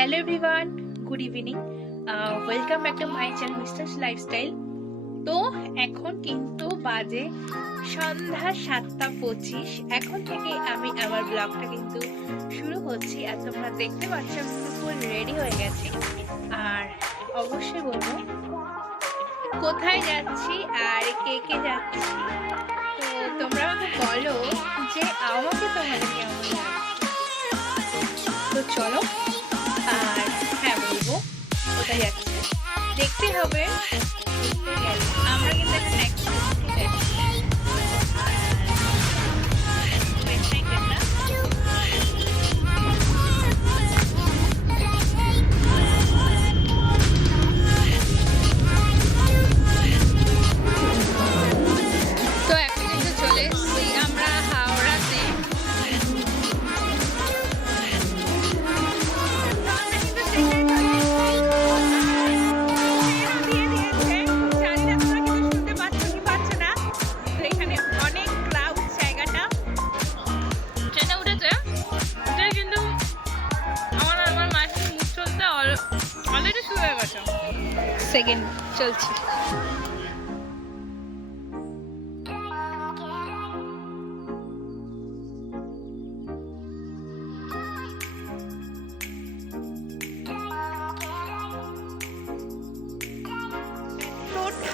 Hello everyone, good evening. Welcome back to my channel Mr. Lifestyle. তো এখন কিন্তু বাজে সন্ধ্যা 7:25। এখন থেকে আমি আমার ব্লগটা কিন্তু শুরু করছি। আর তোমরা দেখতে পাচ্ছ আমি ফুল রেডি হয়ে গেছি। আর অবশ্যই বলবো কোথায় যাচ্ছি আর কে কে যাচ্ছি। তো তোমরা আমাকে বলো যে আমাকে তোমাদের কেমন লাগছে। তো চলো, আর হ্যাঁ বলবো কোথায় যাচ্ছে দেখতে হবে। আমরা কিন্তু একটা ট্যাক্সি তো এখন কিন্তু চলে এসেছি আমরা হাওড়াতে। সেকেন্ড চলছে।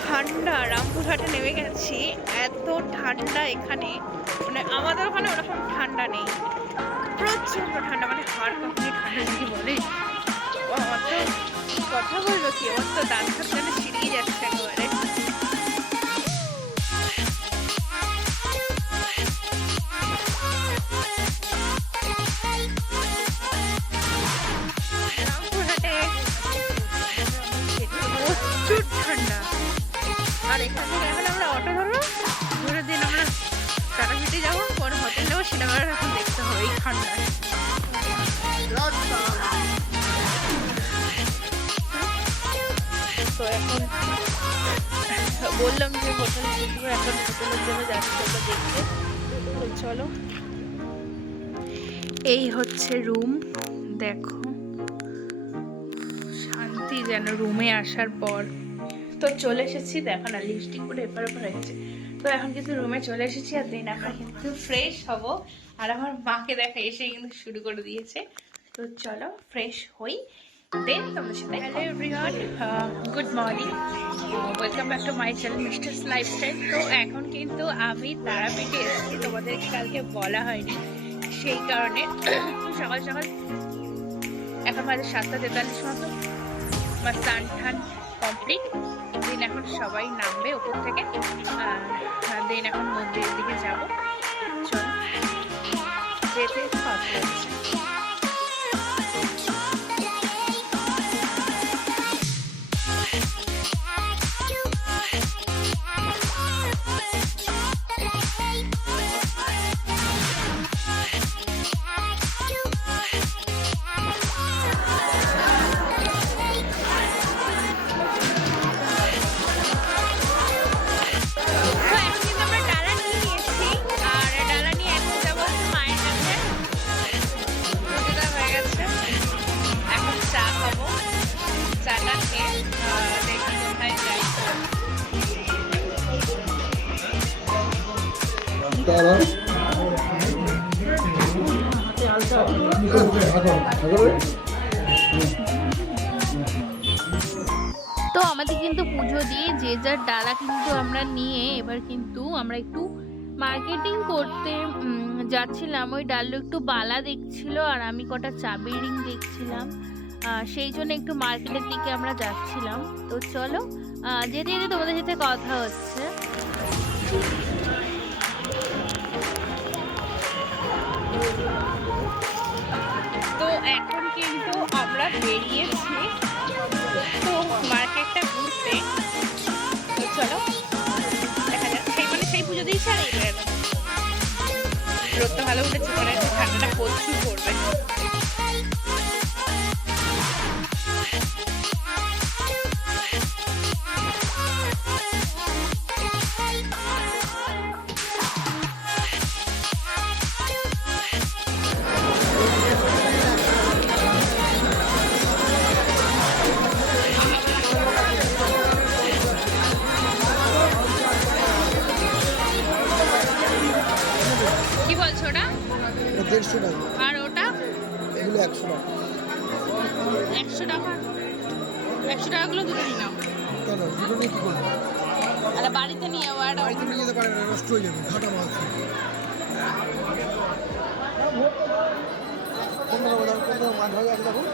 ঠান্ডা, রামপুরহাটে নেমে গেছি। এত ঠান্ডা এখানে, মানে আমাদের ওখানে ওরকম ঠান্ডা নেই, প্রচন্ড ঠান্ডা, মানে হাড় কাঁপিয়ে ঠান্ডা যদি বলে। অত কথা বলবো কি, ওর তো দাঁত হাত যেন ছিঁড়িয়ে যাচ্ছে একেবারে। রামপুরহাটে প্রচুর ঠান্ডা। আর এখান থেকে এখন আমরা অটো ধরবো, ধরে দিন আমরা তারাপীঠে যাবো, পরে হোটেল নেবো, সেটা আমরা এখন দেখতে হবে এই ঠান্ডায়। তো এখন বললাম যে হোটেলে ঢুকবো, এখন হোটেলের জন্য যাচ্ছি আমরা দেখতে। তো চলো, এই হচ্ছে রুম। দেখো শান্তি যেন রুমে আসার পর। তো চলে এসেছি, দেখো না লিপস্টিক পুরো এপার ওপর হয়েছে। তো এখন কিন্তু রুমে চলে এসেছি, আর দিন আমরা কিন্তু ফ্রেশ হব। আর আমার মাকে দেখা এসে কিন্তু শুরু করে দিয়েছে। তো চলো ফ্রেশ হই, দেন তোমাদের সাথে। Hello everyone, good morning, welcome back to my channel mister lifestyle. তো এখন কিন্তু আমি তারাপীঠে এসেছি, তোমাদেরকে কালকে বলা হয়নি, সেই কারণে সকাল সকাল এখন বাজে 7:43 মতো। আমার স্নান টান কমপ্লিট। দিন এখন সবাই নামবে উপর থেকে, দিন এখন মন্দিরের দিকে যাবো। চল যেতে কথা হচ্ছে। তো আমাদের কিন্তু পুজো দিয়ে যে যার ডালা কিন্তু আমরা নিয়ে এবার কিন্তু আমরা একটু মার্কেটিং করতে যাচ্ছিলাম। ওই ডাল্লু একটু বালা দেখছিল আর আমি কটা চাবির রিং দেখছিলাম, সেই জন্য একটু মার্কেটের দিকে আমরা যাচ্ছিলাম। তো চলো যেতে যেতে তোমাদের সাথে কথা হচ্ছে। তো এখন কিন্তু আমরা বেরিয়েছি তো মার্কেটটা ঘুরতে। চলো দেখা যাক, সেই পুজো দিয়েছে। আর এই রোদটা ভালো উঠেছে, মানে ঠান্ডাটা প্রচুর পড়বে। 100 টাকা, 100 টাকাগুলো দুটো নিয়ে নাও। কেন দুটো নিয়ে কি করবো? আরে বাড়িতে নিয়ে যাবো, আর বাড়িতে নিয়ে যেতে পারে না, নষ্ট হয়ে যাবে, ঘাটা মাছ। কোন মাছ ভাজা আছে দেখুন।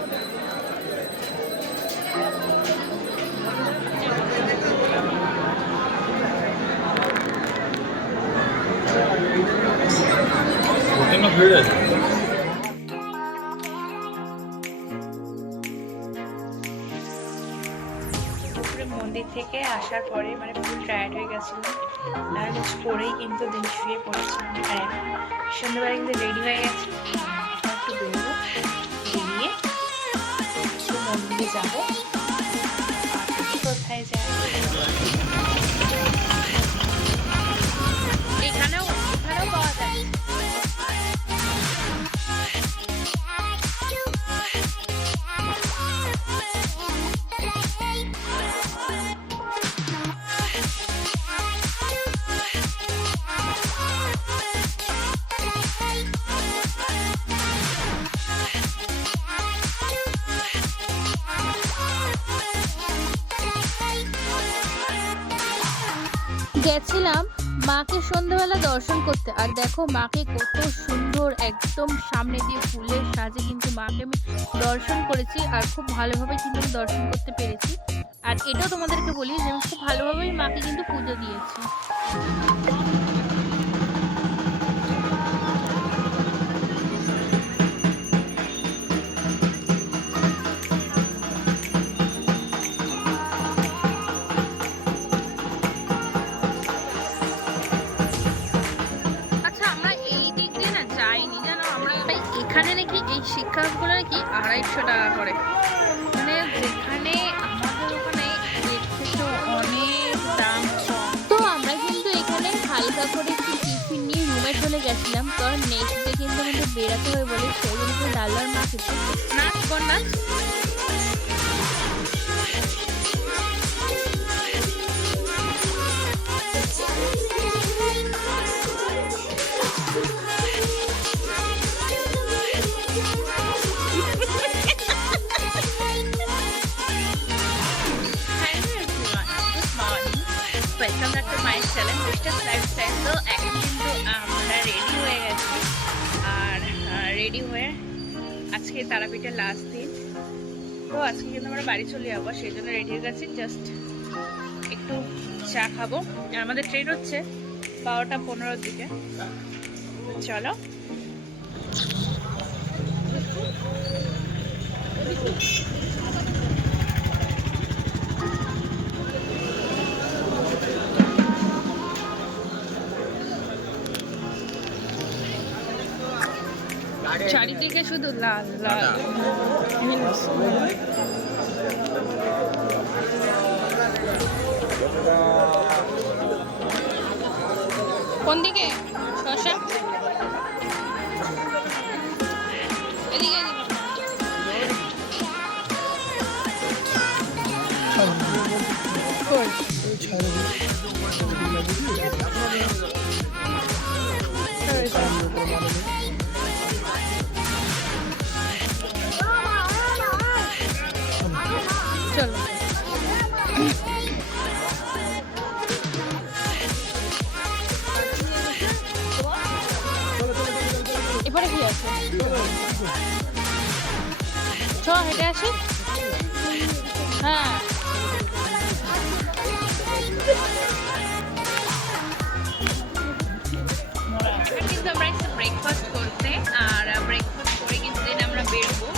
মন্দির থেকে আসার পরে মানে ফুল টায়ার্ড হয়ে গেছিলাম, আর কিছু পরেই কিন্তু দিন শুয়ে পড়েছিলাম। আর এখন সন্ধ্যাবেলা কিন্তু রেডি হয়ে গেছি, একটু বেরোবো, বেরিয়ে একটু মন্দিরে যাবো। কোথায় যায় এখানেও পাওয়া যায়। গেছিলাম মাকে সন্ধ্যাবেলা দর্শন করতে, আর দেখো মাকে কত সুন্দর একদম সামনে দিয়ে ফুলের সাজে কিন্তু মাকে আমি দর্শন করেছি, আর খুব ভালোভাবে কিন্তু আমি দর্শন করতে পেরেছি। আর এটাও তোমাদেরকে বলি যে আমি খুব ভালোভাবেই মাকে কিন্তু পুজো দিয়েছি। এখানে নাকি এই শিক্ষাগুলো নাকি 250 টাকা করে, মানে যেখানে আমাদের ওখানে এর থেকে অনেক দাম কম। তো আমরা কিন্তু এখানে হালকা করে একটু টিফিন নিয়ে রুমে চলে গেছিলাম, কারণ নেক্সট ডে কিন্তু আমাদের বেরাতে হবে বলে সেই জন্য ডালার মা খেতে নাচ কর নাচ। Welcome back to my channel mister lifestyle. তো এখন কিন্তু আমরা রেডি হয়ে গেছি, আর রেডি হয়ে আজকে তারাপীঠের লাস্ট দিন, তো আজকে কিন্তু আমরা বাড়ি চলে যাবো, সেই জন্য রেডি হয়ে গেছি। জাস্ট একটু চা খাবো, আর আমাদের ট্রেন হচ্ছে 12টা 15-র দিকে। চলো। চারিদিকে শুধু লাল লাল। কোন দিকে শশা? এদিকে চলো। এবারে কি আছে? চ হেঁটে আসি। হ্যাঁ কিন্তু আমরা একটু ব্রেকফাস্ট করতে, আর ব্রেকফাস্ট করে কিন্তু দিন আমরা বেরোবো।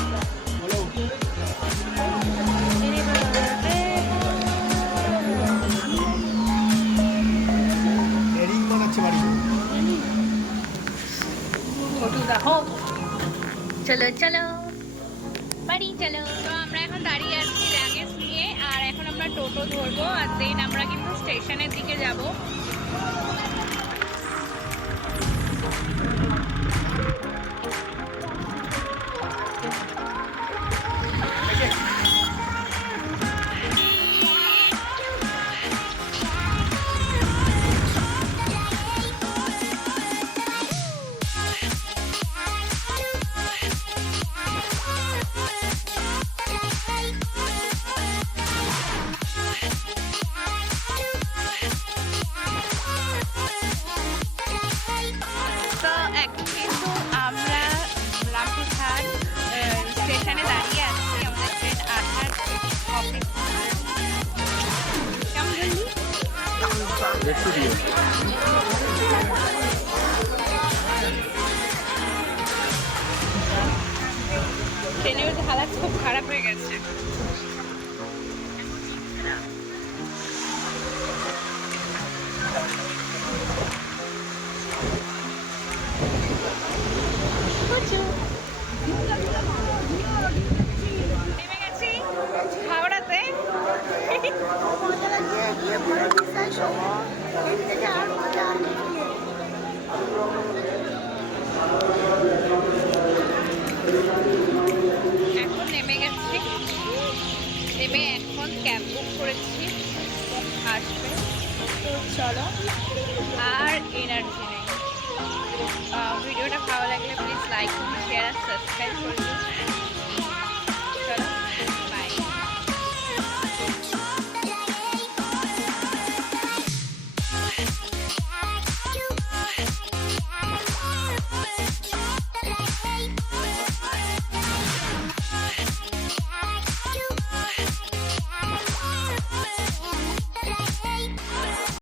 চলো চলো বাড়ি চলো। তো আমরা এখন দাঁড়িয়ে আছি লাগেজ নিয়ে, আর এখন আমরা টোটো ধরবো, আর দেন আমরা কিন্তু স্টেশনের দিকে যাব। অফিস। কেমন বললি? একটু দিয়ে ট্রেনের মধ্যে হালাত খুব খারাপ হয়ে গেছে। নেমে গেছি হাওড়াতে। মজা লাগছে গিয়ে ঘরে বিছায় শোবো এর থেকে আর মজা আর কিছু নেই। এখন নেমে গেছি, নেমে এখন ক্যাব বুক করেছি, আসবে। তো চলো, আর এনার্জি নেই। ভিডিওটা ভালো লাগলে প্লিজ লাইক শেয়ার আর সাবস্ক্রাইব করে দিন।